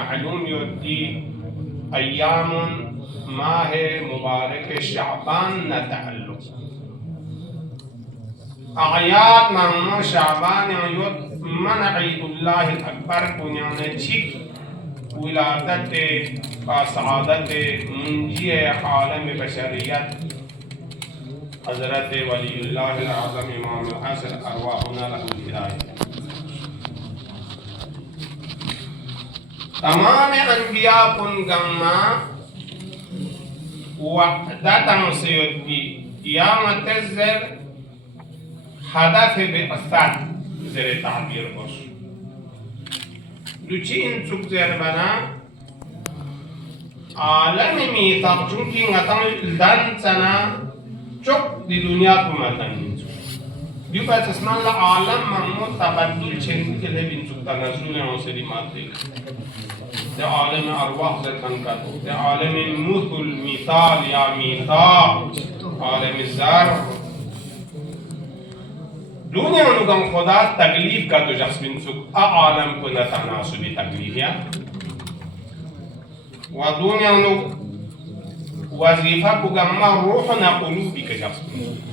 معلوم يودي أيام ماه مبارك شعبان نتعلق أعياد من شعبان يود من عيد الله الأكبر كنيان تشيك ولادت وسعادت منجي عالم بشرية حضرت ولي الله الأعظم إمام العصر أرواحنا له الهداية. تمام أنبياء كنغما وحدة سيدي يا متزر هدف بأسد زر تعبير باش دوچی این چوب زر بنا عالم میثاق چونکی نتان دن سنا چوب دی دنیا کو متن دیو پس اسمان لا عالم محمود تبدل چندی که لبین چوب تنزل نوسری ماتی ده عالم ارواح زرکن کتو ده عالم مثل مثال یا میثاق عالم زر دنیا نگم خدا تکلیف کا تو شخص بن سک عالم کو نتناسبی تکلیف یا و دنیا نو وظیفه کو گم روحنا قلوبی کا شخص بن سک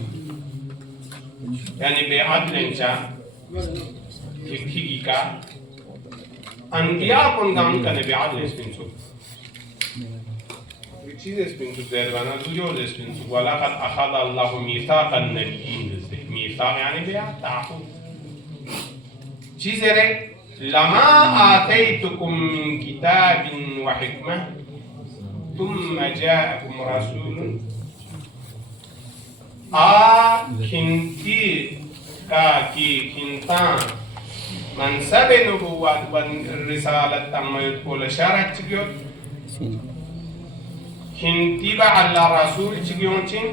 یعنی به عدل انچا تکیگی کا انبیاء کن گم کنه به عدل بن سک چیز اسپین تو زربانا دو جور اسپین تو ولقد اخذ الله میثاق النبیین میثاق یعنی بیعت تعهد چیز ره لما آتیتکم من کتاب و حکمه ثم جاءكم رسول کنتی کا کی کنتان منصب نبوت و رسالت تمایت کل شرط چگیود کنتی با الله رسول چگیون چین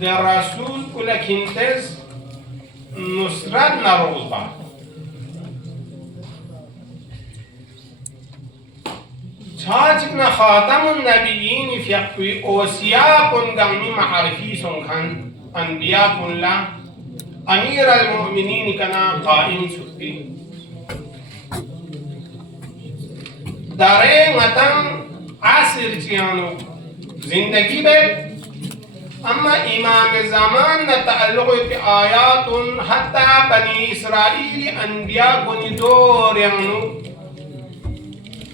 در رسول کل کنتز نصرت نروز با چاچکن خاتم النبیین فیقوی اوسیا کن گمی معرفی سنکن انبیاء کن لا امیر المؤمنین کنا قائم سکتی داره متن عصر چیانو زندگی به اما امام زمان تعلق آیات حتی بنی اسرائیل انبیاء کنی دور یعنو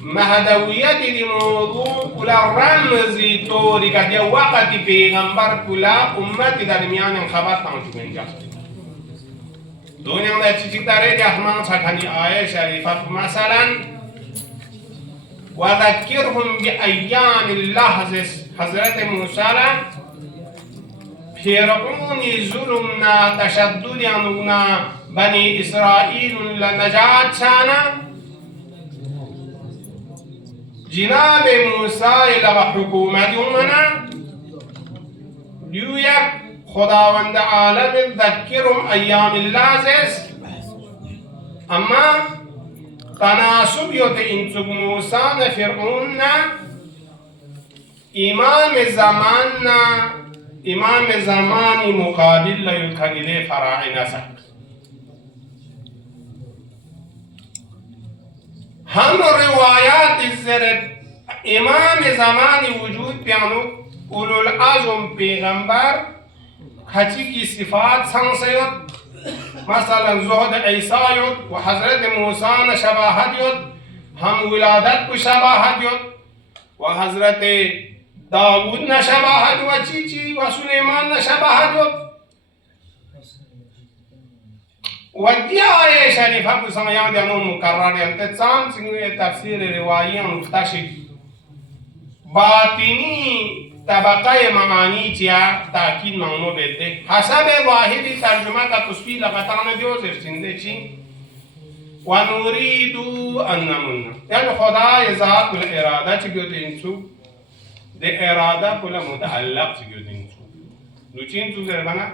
مهدویت دی موضوع کلا رمزی طوری که دی وقت پیغمبر کلا امت درمیان خبر تانشو بنجاست دنیا میں چیزی داره جهمان سکنی آیه شریفه مثلا وذكرهم بأيام الله حضرت موسى فرعون ظلمنا تشدد ينونا بني إسرائيل لنجات شانا جناب موسى لغا حكومة يومنا ليويك خداوند عالم ذكرهم أيام الله أما تناسب یوت انسوگ موسان فرعون امام زمانی مقابل لیکنیده فراعنه سک هم روایات زرد امام زمانی وجود پیانو اولو العظم پیغمبر کچی کی صفات سنسیت مثلا زهد عیسی یود و حضرت موسی شباهت یود هم ولادت کو شباهت یود و حضرت داوود شباهت و چی و سلیمان شباهت یود و دی آیه شریفه کو سمیان دیانو مکرر انتظام سنگوی تفسیر روایی مختشف باطنی طبقه معانی چیا تاکید معنو بیده حسب واحدی ترجمه کا تصویل لغتان دیو زرچنده چی و نوریدو انمون یعنی خدای ذات کل اراده چگیو دینسو ده اراده کل متعلق چگیو دینسو دو چین تو زربانا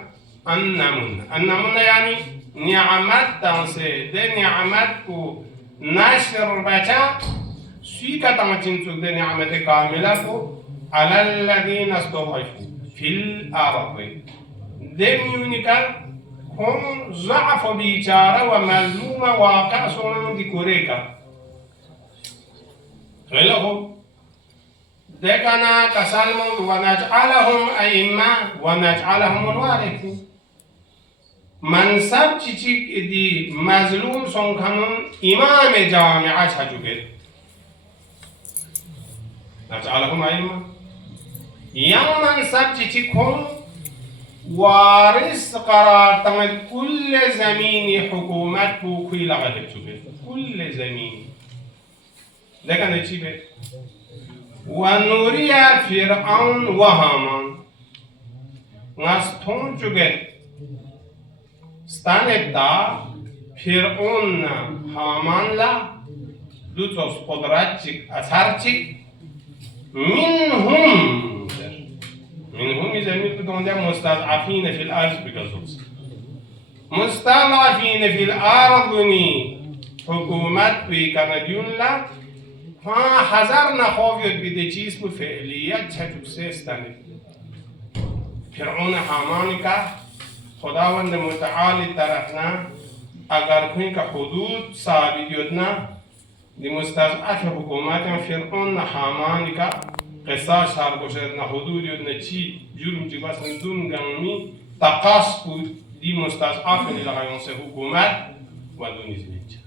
انمون یعنی نعمت تانسه ده نعمت کو نشر بچا سوی کا تانچین چو ده نعمت کامله کو على الذين استضعفوا في الأرض دميونيكال هم ضعف و بیچاره و مظلوم واقع سونم دی کوره کا خیلی خوب دکنا کسلمون و نجعلهم ائمه و نجعلهم الوارثین منصب چی دی مظلوم سون کنون امام جامعه چجوگه نجعلهم ائمه یا منصب چی کن وارث قرار تمد كل زمین حکومت بو کوی لغت چوبه كل زمین لكن چی به و نوری فرعون و هامان نستون چوگه ستانه دا فرعون هامان لا دوتوس قدرت چیک اثر چیک منهم يزميل بدون ده مستضعفين في الأرض بكذوس مستضعفين في الأرض حكومت بكنديون لا فحذرنا خوفيت بده چیز بو فعلیت چجوسه استنه فرعون حامان که خداوند متعال طرفنا اگر کنی که حدود ثابت یدنا دی مستضعف حکومت فرعون حامان که قصاص هر گوشت نه حدود یدنا چی جرم چی بس ندون گمی تقاس بود دی مستضعف لغیانس حکومت و دونیز نیچه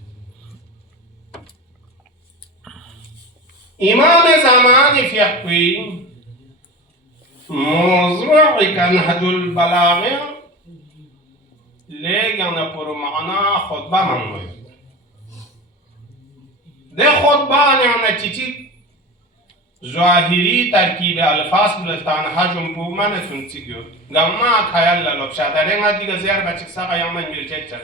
امام زمان فقهی موضوع که نهج البلاغه لیکن پر معنا خطبه منوی ده خطبه نه چی ظاهری ترکیب الفاظ بلستان حجم بو من سنتی گیو گما خیال لب شادره ما دیگه زیار بچک ساقا یا من میرچه چل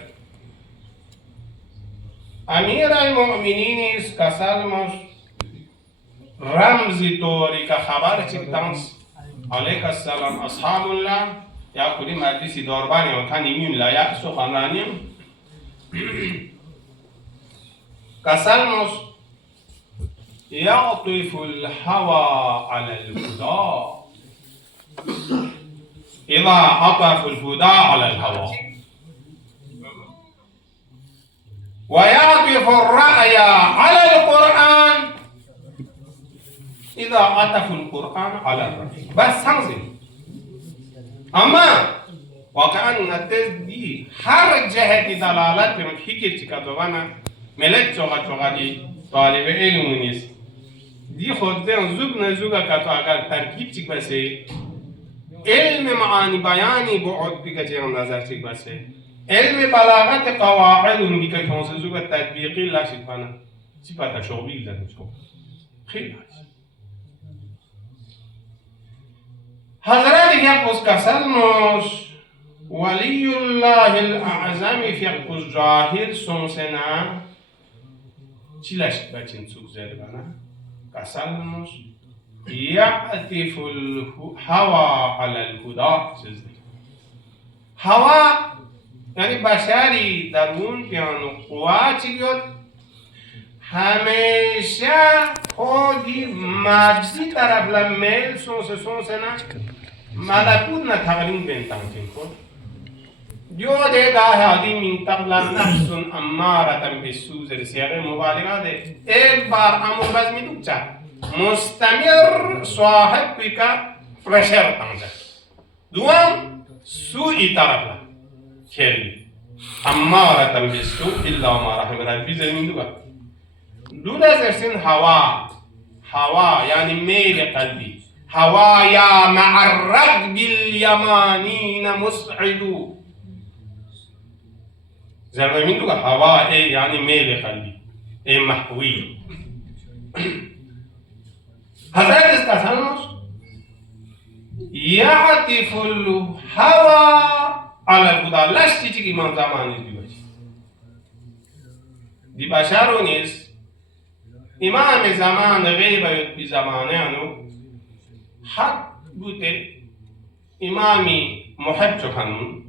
امیر المؤمنین اس کسالموس رمزی طوری که خبر چکتانس علیک السلام اصحاب الله یا کلی مجلسی دوربانی و تنیمین لایق سخنرانیم کسالموس يعطف الهوى على الهدى إذا عطف الهدى على الهوى ويعطف الرأي على القرآن إذا عطف القرآن على الرأي بس همزي أما وكأن نتزدي هر جهة دلالات من فكر تكتبانا ملت چوغا دي طالب علم نیست دی خود ده زوگ نزوگا که تو اگر ترکیب چیک بسه علم معانی بیانی بعد بی که چیان نظر چیک بسه علم بلاغت قواعد اون بی که کنسه زوگا تطبیقی لاشید پانا چی پتا شعبی زنه چو خیلی هست حضرت فقه کسلموس ولی الله الاعظم فقه ظاهر سنسنا چی لاشید بچین سوگ زده بنا کسلموس يعطف الهوى على الهدى هوا یعنی بشری درون بیانو قوه چی بیاد همیشه خودی مجزی طرف لمیل سونسه نه ملکوت نه تقلیم بینتان کن کن دیو ده گاه آدی من قبل نفس امارة بالسوء سیاق مبالغه ده ایک بار امر بز می دوچا مستمر صاحب بکا پرشر تانجا دوام سوئی طرف لا کلی امارة بالسوء الا ما رحم ربی زمین دوگا دولا زرسین هوا یعنی میل قلبی هوايا مع الركب اليمانين مسعدو زربا من دوغا هوا يعني ميل قلبي محوي حضرت استثنوس يعطف الهوى على الهدى لاش تيجي من زمان دي بشر نیست امام زمان غیب بی زمانه انو حق بوده امامی محب چکنون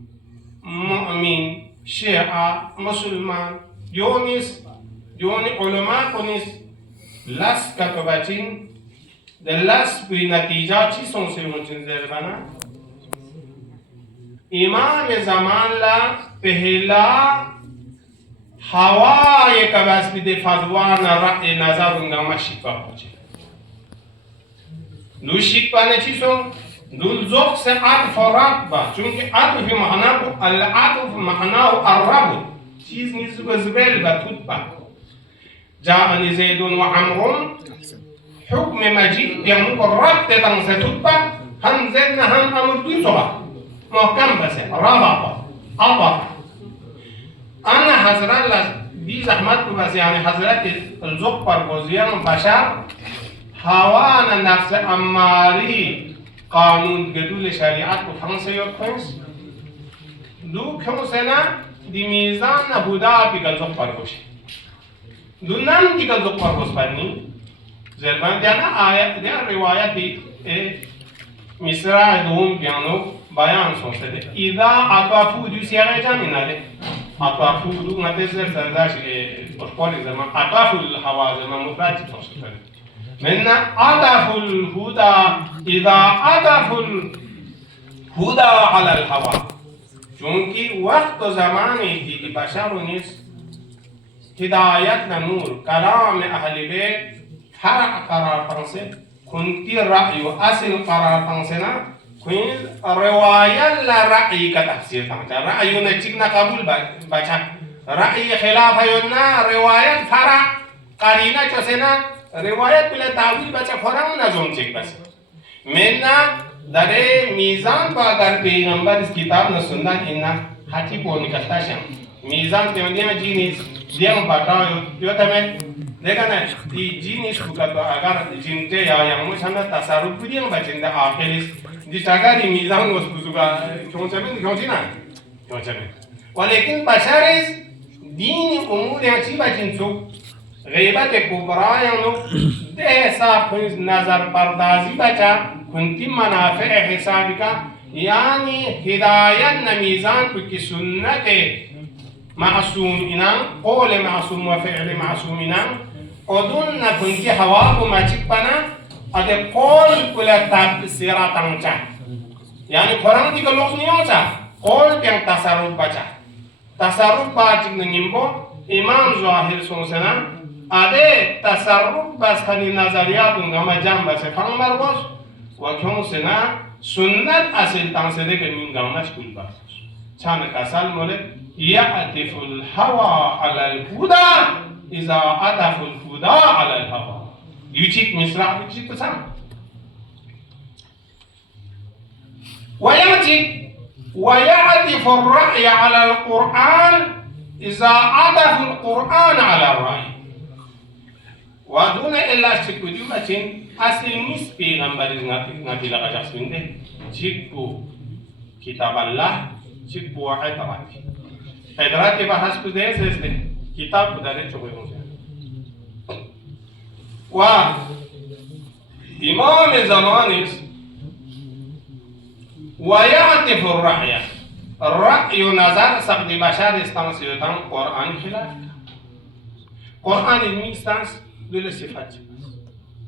مؤمن شیعه مسلمان یونیس یونی علماء کنیس لس کتو بچین در لس بی نتیجه چی سنسی منچین زیر بنا امام زمان لا پهلا هوای که بس بیده فضوان رأی نظر اونگا شکا باشه دو شکا نچیسون دو زخص عطف و رب با چونکه عطف معناه العطف معناه الرب چیز نیست که زبل با توت با جاءني زيد وعمر حكم مجيء بيعمل الرب تدان ستوت با هم زدنا هم امر دوی صغا محکم بسه رابطه أبر أنا حضرت دي زحمت بس يعني حضرت الزقبر بوزيان بشر هوانا نفس أماري قانون جدول شريعت بفرنسا يوكنس دو كم سنة دي ميزان نبودا بيقل زقبر بوشي دو نم بيقل زقبر بوش بني زربان ديانا آيات ديانا روايات دي مصرع دوم بيانو بيان سونسده إذا أطافو دو سيارة جامينالي أطافو دو نتزر سرداش أشكال زمان أطافو الهوا زمان مفرد سونسده من أطافو الهدى إذا أطافو الهدى على الهوا چونكي وقت زماني دي بشر نيس هداية نور كلام أهل بيت فرع قرار فرنسي كنتي رأي أصل قرار فرنسينا كوين رواية لا رأي كتفسير تانجا رأي نتيجنا قبول بچا رأي خلاف يونا رواية فرع قرينة چسنا رواية بلا تاويل بچا فرع نزوم چك بس منا داره میزان با در پیغمبر کتاب نسندن اینا حتی پونی کستاشم میزان تیمندیم جینیس دیم پاکاو یو تمن देखा ना ये जीनिस खुदा तो अगर जिनते या yang mau sana tasarruf pun yang baca indah akhiris dicaga di mizan was buzuga क्यों sih ना walaupun pasharis dini umur yang sih baca itu ghibat kubra yang nu desa pun nazar pardazi baca kunti manafi' hisabika yani hidayat namizan bagi sunnah معصوم إنام قول معصوم وفعل معصوم إنام أدون كنت حواب ما تكبنا أده قول كلا تفسيرا تنجا يعني قرآن دي كلوز نيوزا قول بيان تصرف بچا تصرف باجك نيمبو إمام ظاهر سنسنا أده تصرف بس خلي نظريات ونغم جام بس فان مربوس وكيون سنا سنت أصل تنسده بمين غمش كل بس چان كسال مولد يعطف الهوى على الهدى إذا عطف الهدى على الهوى يجيك مصرع يجيك تسام ويعطف الرأي على القرآن إذا عطف القرآن على الرأي ودون إلا شكوديو بچين أصل نيس پیغمبر نبي لغا جاس بنده شكو كتاب الله شكو عطرات حضرات بحث كده سيسته كتاب كده چوبه موسى و إمام زمانيس ويعطف الرأي نظر سقط بشر استنسيوتان قرآن خلاف قرآن الميستانس للصفات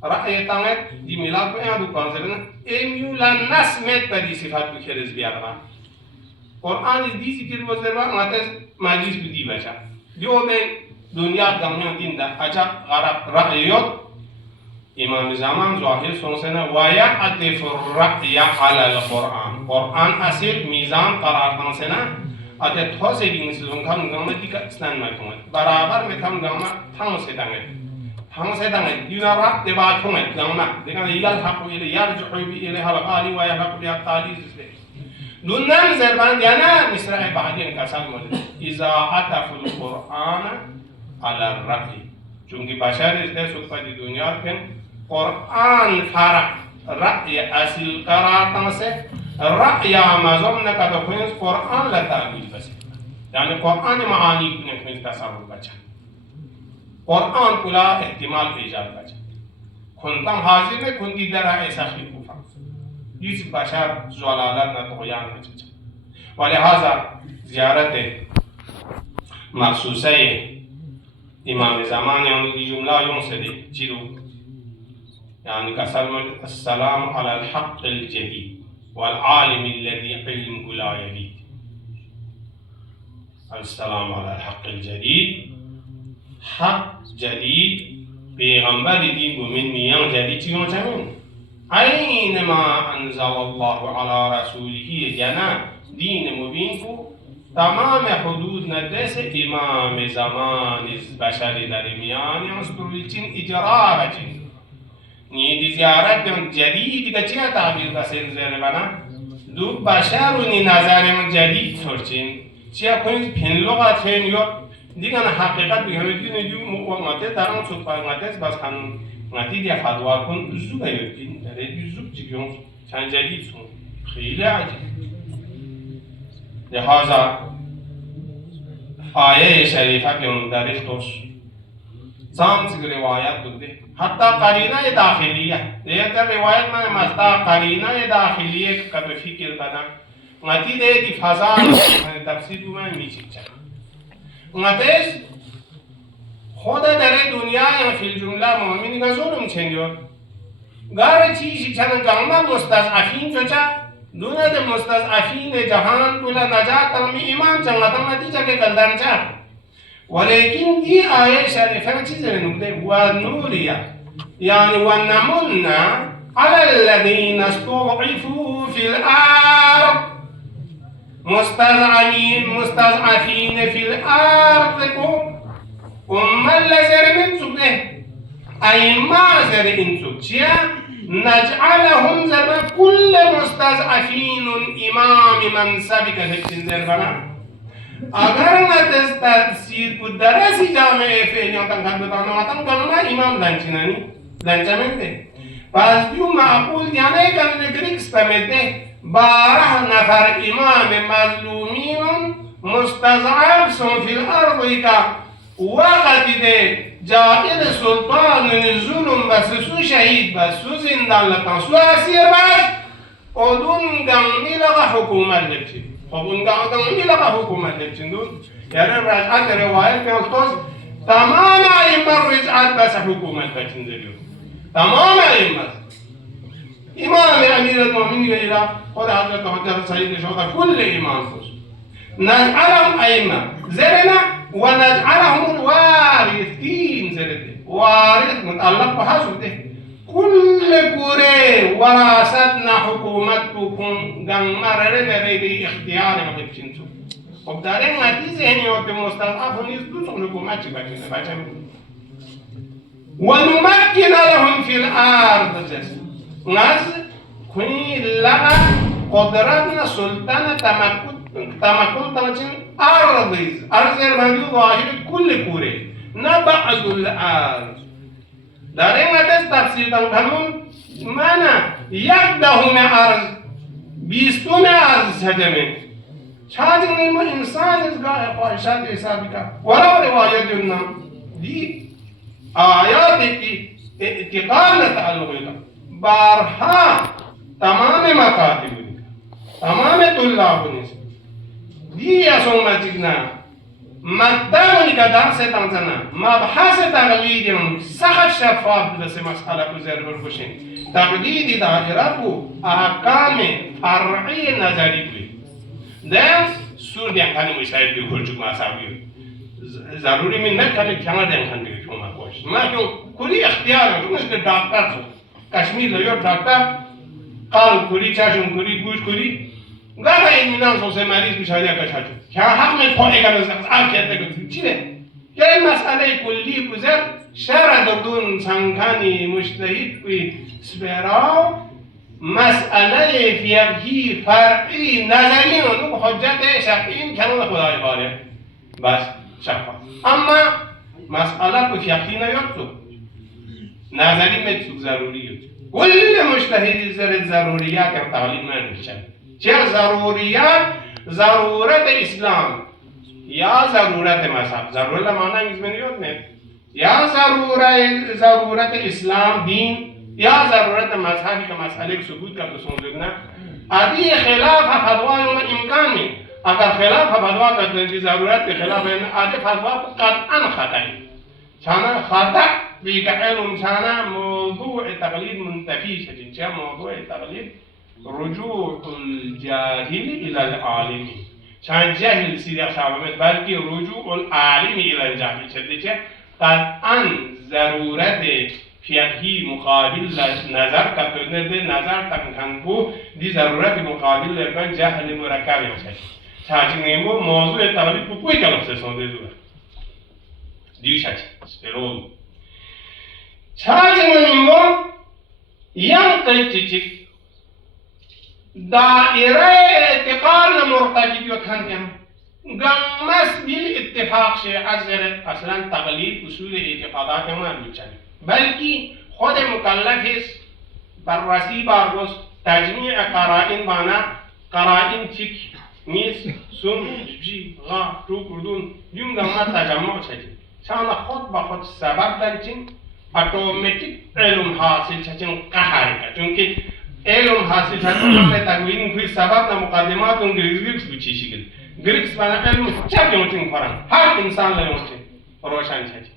رأي تانت دي ميلاد بيان دو كانزلنا اميولا ناس مت بدي صفات بخيرز بيارنا قرآن دي ذكر وزربا ماتز مجلس بدي بچا ديو بين دنيا دنيا دين دا اچا غرب رأيوت امام زمان ظاهر سنسنا ويعطف الرأي على القرآن قرآن اصل ميزان قرار تنسنا ate those ding silung kam gama dika snan ma thong barabar me tham gama thang se dangai yunara te ba thong gama deka igal hapu ile yar juhubi ile halqali wa yahqu ya tali نونان زربان ديانا مصرع بعدين كسال مولد إذا عطف القرآن على الرأي چونكي بشر إزده سوف دي دنيا كن قرآن فرع رأي أصل قرار تنسي رأي مزوم نكاد كنز قرآن لا تأويل بس يعني قرآن معاني كنز تصرف بچا قرآن كلا احتمال إيجاد بچا كنتم حاضر में كنتي درا ऐसा ही कुफा इस बशर ज़लालत न तुग़यान न चचा वलिहाज़ा ज़ियारत मखसूस इमाम ज़मान यानी जुमला यूं से दे चिरू यानी अस्सलाम अला अल-हक़्क़ अल-जदीद वल-आलिम अल्लज़ी इल्मुहु ला यबीद السلام على الحق الجديد. حق جديد پیغمبر دین بومن میان جدید چیون چمون عین ما انزل الله على رسوله جنا دین مبین کو تمام حدود ندرس امام زمان بشر در میان استرویچین اجرا بچین نی زیارت دون جدید که چیه تعبیر بسیر زیر بنا دو بشر و نی نظر من جدید سرچین چیه کنید پین لغت هن یا دیگه حقیقت بگم دیگه جو مقامته دارم سوپرمارکت بس خانم ماتی دیا فدوا کن زوبه یکین داره زوب چیکون چند جدید سون خیلی عجیب لحاظا آیه شریفه که اون در اختوش سامس روایت بوده حتی قرینه داخلیه دیگه در روایت من مستا قرینه داخلیه که به فکر بدم ماتی دی فضا تفسیر من میچید اوناتش خدا در دنیا فی الجمله مؤمنی که ظلم چنیور گار چیزی چند گامه مستضعفین چوچا دونه ده مستضعفین جهان بولا نجات تامی امام چنگتا نتیجه که گلدن چا ولیکن دی آیه شریفه چیز نکته و نوریا یعنی و نمون على الذين استضعفوا في الارض مستضعفين في الأرض أما الذين من سبه أي ما زر إن سبتيا نجعلهم زر كل مستضعفين إمام منصبك هكذا زربنا اگر نتست تفسیر کو درسی جامعه فعلیان تنخد بتانا وطن کنونا امام لنچنانی لنچمنده پس بیو معقول دیانه کنه گریکس پمیده 12 نفر امام مظلومین مستضعف فی الارض که وقت ده جائر سلطان ظلم بس سو شهید بس سو زندان لطن سو اسیر بس اودون گمی لغا حکومت لبچید خب اون گمی لغا حکومت لبچید دون یعنی رجعت روایت که اختوز تمام ایمار رجعت بس حکومت بچین دلیو تمام ایمار امام امیر المؤمنین الى خود حضرت حجر سعید شهده كل امام خوش نجعلهم ائمه زرنا ونجعلهم الوارثين زرده وارث متعلق بحسبه كل كوري وراثتنا حكومتكم غمرر نريد اختيار مكتشنتو خب دارین نتیجه هنیو که مستضعف نیست دوستون حکومت چی بچه ونمكن لهم في الارض ناس کنی لغا قدرتنا سلطان تمکن تمچین ارض ارمانیو ظاهر کل کوره نه بعض الارض دارین نتیجه تفسیر کنون مانا یک دهم ارض 20 ارض سجمه شاید نیمه انسان از گاه خواهشات حسابی که ولو روایت النام دی آیاتی که اعتقال تعلقی که بارها تمام مکاتب بودی تمام طلاب بودی دی اسون مجگنا مدامنی که درس تنزنا مبحث تقلیدیم سخت شفاف دست مسئله کو ضرور بشین تقلید دائره کو احکام فرعی نظری بودی ده سور دیانکانی مشاهد بیو خرچوک ماساویو ضروری من نکنه کما دیانکان دیگه شما باش ما کیوں کلی اختیار ہے مثل ڈاکٹر تو کشمیر لیو ڈاکٹر قالب کلی چاشم کلی گوش کلی گاهی ایمینان سوسه مریض مشاهده اکا چاشم که حق من پای کنه زخص آکیت نگه چی نه؟ یا این مسئله کلی بزر شرع دردون سنکانی مجتهد بی سپراو مسئله فقهی فرعی نظری اونو حجت شرعی کنون خدای باره بس شفاف اما مسئله کو فقهی نیاد تو نظری متسوک ضروریه کل مجتهدی ضروریات که تعلیم نمیشه چه ضروریات ضرورت اسلام یا ضرورت مذهب ضرورت معنی میاد نه یا ضرورت اسلام دین یا ضرورت مذهبی که مسئله ثبوت کرد سنجید نه ادی خلاف فتوا امکان می اگر خلاف فتوا کرد ضرورت به خلاف ادی فتوا قطعا خطایی چانه خطا بی که علم چانه موضوع تقلید منتفی شدید چه موضوع تقلید رجوع الجاهل الى العالم چند جهل سیده شامت بلکه رجوع العالم الى الجهل چه قطعا ضرورت فقهی مقابل نظر کتونه نظر تمکن بو دی ضرورت مقابل لبن جهل مرکب میشه چاچینگو موضوع تقلید بو کوئی کلام سے سونده دور دیش اچ سپرول چاچینگو یم قیچیچ دائره اعتقال مرتکب یوتن گمس بالاتفاق شيء عزر اصلا تقلید اصول اعتقادات ما میچنه بلکه خود مکلف است بررسی بارگوز تجمیع قرائن بانا قرائن چک نیس سن جی غا تو کردون یون گمت تجمع چجی چان خود با خود سبب دنچین اتوماتیک علم حاصل چچین قهر کا چونکه علم حاصل چچین تقوین کوئی سبب نه مقدمات اون گریگس بچی شکل گریگس بانا علم چپ یونتین قرآن هر انسان لیونتین روشن چچی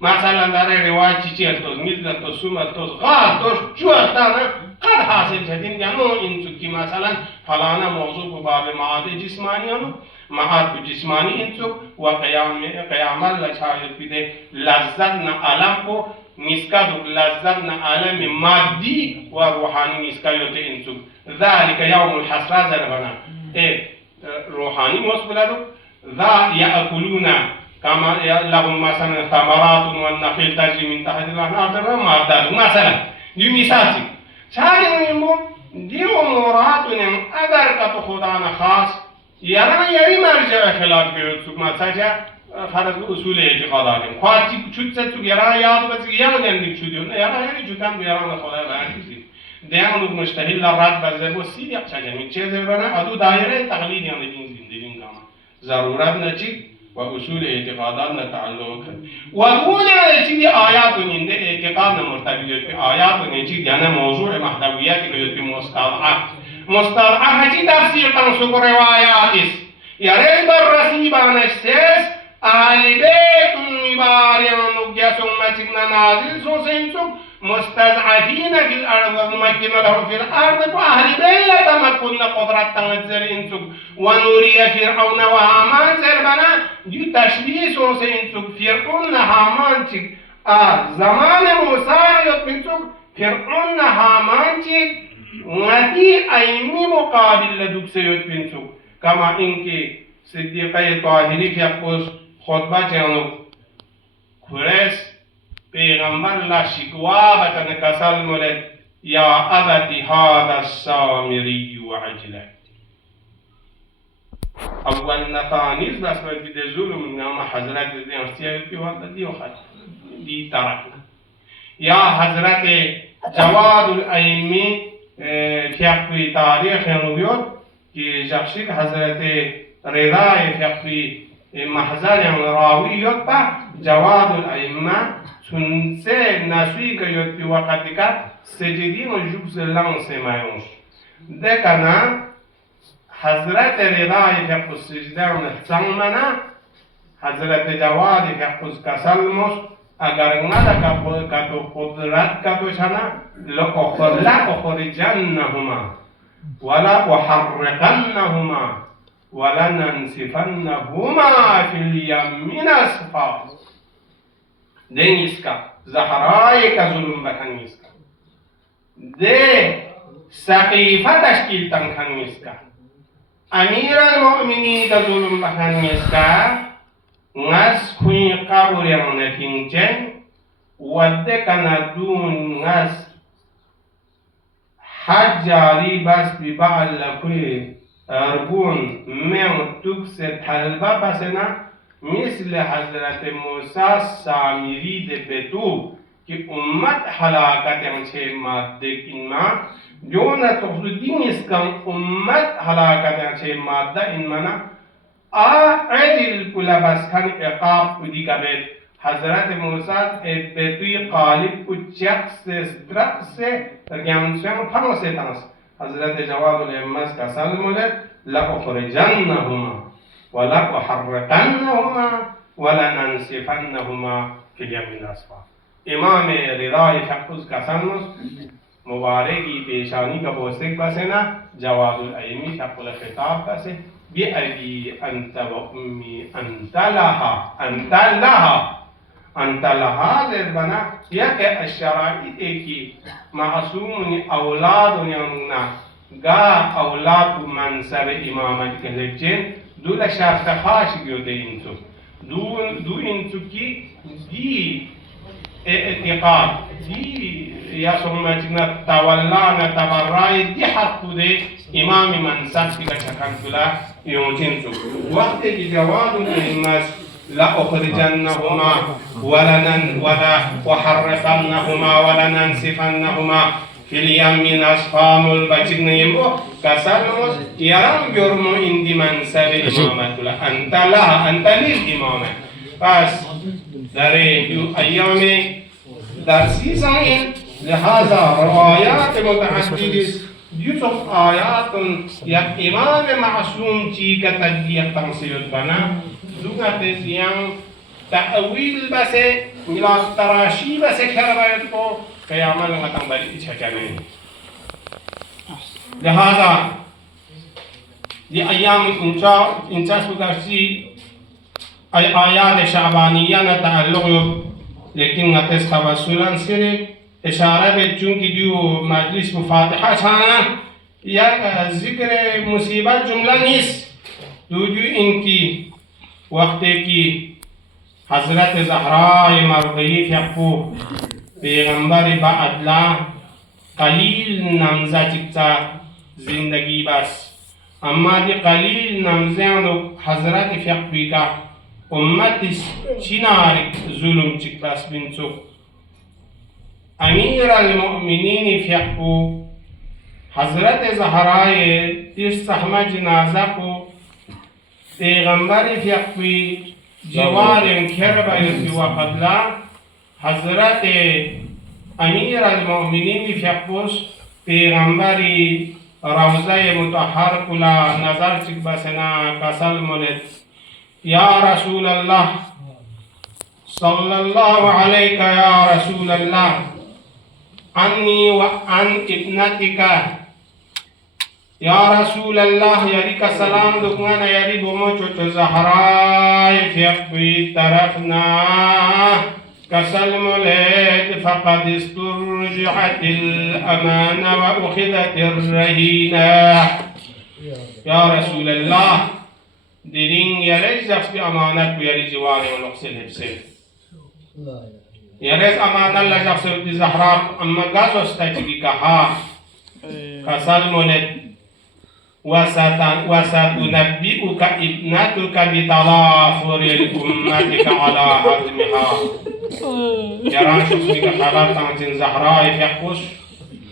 مثلا در روایت چیچی التوز میز التوز سوم التوز غار توش جو التانه قد حاصل شدین یعنی این چکی مثلا فلانا موضوع باب معاد جسمانی هنو معاد جسمانی این چک و قیام لچایت بیده لذت نا علم کو نسکت لذت نا علم مادی و روحانی نسکت یوته این چک ذالک یوم الحسرة زربنا روحانی مصبلدو ذا یأکلون كما لهم مثلا ثمرات والنخيل تجري من تحت الأنهار معدات مثلا دي مثال شاهد نمو دي أمورات اگر كتو خدانا خاص يرانا يري مرجع خلاف بيوتسوك مثلا فرض اصول اعتقاداتهم خواهی چود ست يرانا ياد بس يرانا يندك چوديون يرانا يري چودن يرانا خدا بهرشي دیانو مشتهل رد بزرگ و سیدی چجمی چیزی بنا ادو دایره تقلید یعنی این زندگی کام ضرورت نچی و اصول اعتقادات نتعلق و اون چیزی آیات نینده اعتقاد مرتبط به آیات نچی یعنی موضوع محتویاتی که به مصطلح چی تفسیر تنسوق روایات است یعنی بررسی بانشتس اهل بیت میباریان و گسومتینا نازل سوسیمسوم مستضعفين في الأرض ومكن لهم في الأرض وأهل بيت لا تمكن قدرة تنزل إنسوك ونوري فرعون وهامان سربنا دي تشبيه سوسي إنسوك فرعون هامان تك زمان موسى يطبنسوك فرعون هامان تك ودي أيمي مقابل لدوك سيطبنسوك كما إنك صديقي طاهري في أقوس خطبة جانوك كريس پیغمبر لا شکوا بتن کسل مولد یا ابتی هذا السامری و عجله اول نتانیز بس باید ظلم نام حضرت دیانسیه پیوانده دیو خد دی ترکنا یا حضرت جواد الائمی فقهی تاریخ نویود که جخشیک حضرت رضای فقهی محضر راوی یود با جواد الائمه سنسه نسوی که یوتی وقتی که سجدین و جوز لانس مایونش دکنا حضرت رضای فقه سجدان سنمنا حضرت جواد فقه کسلموس اگر ندا کتو قدرت کتو شنا لأخرجنهما ولا أحرقنهما ولا ننسفنهما في اليم نسفا دنیسکا زهرای که ظلم بکنیسکا ده سقیفه تشکیل تنکنیسکا امیر المؤمنین که ظلم بکنیسکا نس کوی قبر نپینچن وده کندون نس حج جاری بس بی بعل لکوی ارگون من توکس طلبه بسنا مثل حضرت موسی سامری ده بدو که امت حلاکت همچه ماده کنما جونا تخصدین اسکم امت حلاکت همچه ماده انمانا عجل کلا بس کن اقاب کدی کبید حضرت موسی بدوی قالب کچک سے سترق سے رگیانسویم پھنو سے تنس حضرت جواد الامس کا سلمولت لأخرجنهما ولا أحرقنهما ولا ننسفنهما في اليم الأصفر امام رضای فقز کسنموس مبارکی پیشانی کا بوسک بسنا جواد الائمی فقل خطاب بسه بأبي أنت وأمي أنت لها زربنا يك الشرائط كي معصوم أولاد يمنا غا أولاد من سر إمامة كلجين دولا شرط خاش جودين تو دو انتو كي دي اعتقاد دي يا سمتنا تولانا تبراي دي حق دي إمام من سر في كشكنتلا يوجين تو وقت جواد الناس لا أخرجنهما ولا أحرقنهما ولا ننسفنهما في اليم نصفام البجن يمو كسرمو يرام جرمو إندي من سر إمامة أنت للإمامة بس داري أيام درسي سنين لهذا روايات متعددة يوسف آيات يا إمام معصوم جي كتجيء تنصير بنا دوغا تزيان تأويل بس ملا تراشي بس كربايت کو قياما لما تنبالي تشكرين لهذا دي أيام إنشاء سودارسي أي آيات شعبانية نتعلق لكن نتس توسلا سيرك إشارة بجون کی دیو مجلس مفاتحة چانا یا ذکر مصیبت جملہ نیست دو انکی وقتی کی حضرت زهرا مرضیه فیقو پیغمبر با ادلا قلیل نمزه چکتا زندگی بس اما دی قلیل نمزه حضرت فیقوی کا امت چنار ظلم چک بس بنتو امیر المؤمنین فیقو حضرت زهرای تیرسحمه جنازه کو پیغمبر فیقوی جوار کربا یسی و قبلا حضرت امیر المؤمنین فیقوش پیغمبر روزه متحر کلا نظر چک بسنا کسل ملد یا رسول الله صلى الله عليك يا رسول الله عني وعن ابنتك يا رسول الله يريك سلام دكنا يري بموجة زهراء في طرفنا كسلم ليد فقد استرجعت الأمانة وأخذت الرهينة يا رسول الله دين يري زفت أمانة ويري جواري ونقصل هبسل يريز أمان الله جفسر دي زهرام أما غازو استجيكي كها كسل مولد وستنبئك ابنتك بتضافر الأمتك على هضمها يران شخصيك خبر تنجن زهراء فيقوش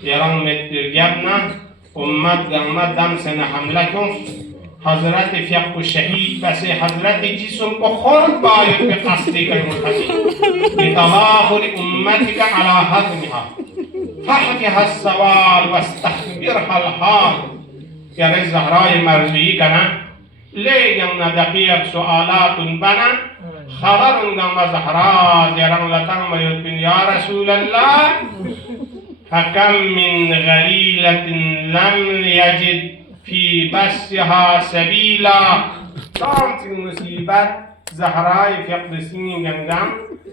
يران مترجبنا أمت غمت دم سنة حملكم حضرت فیق شهید بس حضرت جسم کو خود باید به قصدی که منتظر بتظاهر امتك على هضمها فحكها السوال واستخبرها الحال يا رز زهراء مرضی کنا لیکن دقیق سؤالات بنا خبر گم زهراء زیران لطن میود یا رسول الله فكم من غلیلة لم يجد في بسها سبيلا كانت المصيبة زهراء في قدسين جنجام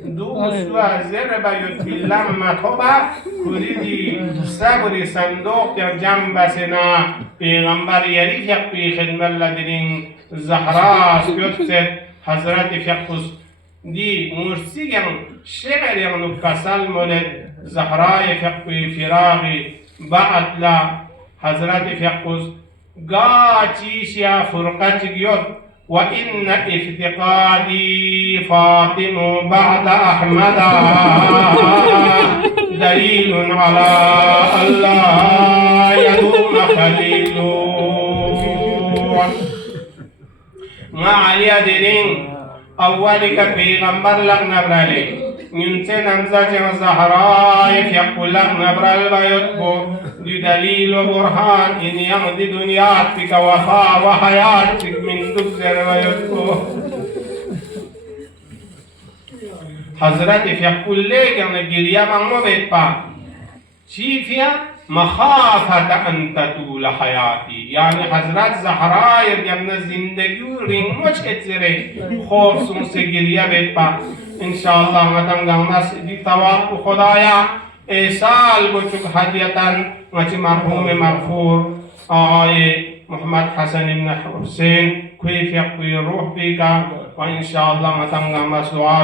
دو سوا زربا يتبلم مطبع كريدي صبر صندوق جنب سنا پیغمبر يريد يقبي خدمة لدرين زهراء سكتت حضرت فقس دي مرسيجن شعر يغنو كسل مولد زهراء فقبي فراغي بعد لا حضرت فقس قاتيش يا فرقة جيوت وإن افتقادي فاطم بعد أحمد دليل على الله يدوم خليل ما علي دين أولك پیغمبر لغ نبرالي ننسى نمزة زهراء يقول لغ نبرال بيتبو دليل وبرهان إن يمضي دنياتك وفاء وحياتك من دكزر ويتبو حضرت يقول لك أن الجريا من مبت با شيفيا مخافت ان تطول حیاتی، یعنی حضرت زهرا یمن زندگی و رینگوچ اتره خوف سمسه گریه بیت پا انشاءالله متنگم نسیدی تواب خدایا ایسال گوچک هدیتن مچی مرحوم مغفور آقای محمد حسن ابن حسین کوئی فیق کوئی روح بی کا و انشاءالله متنگم دعا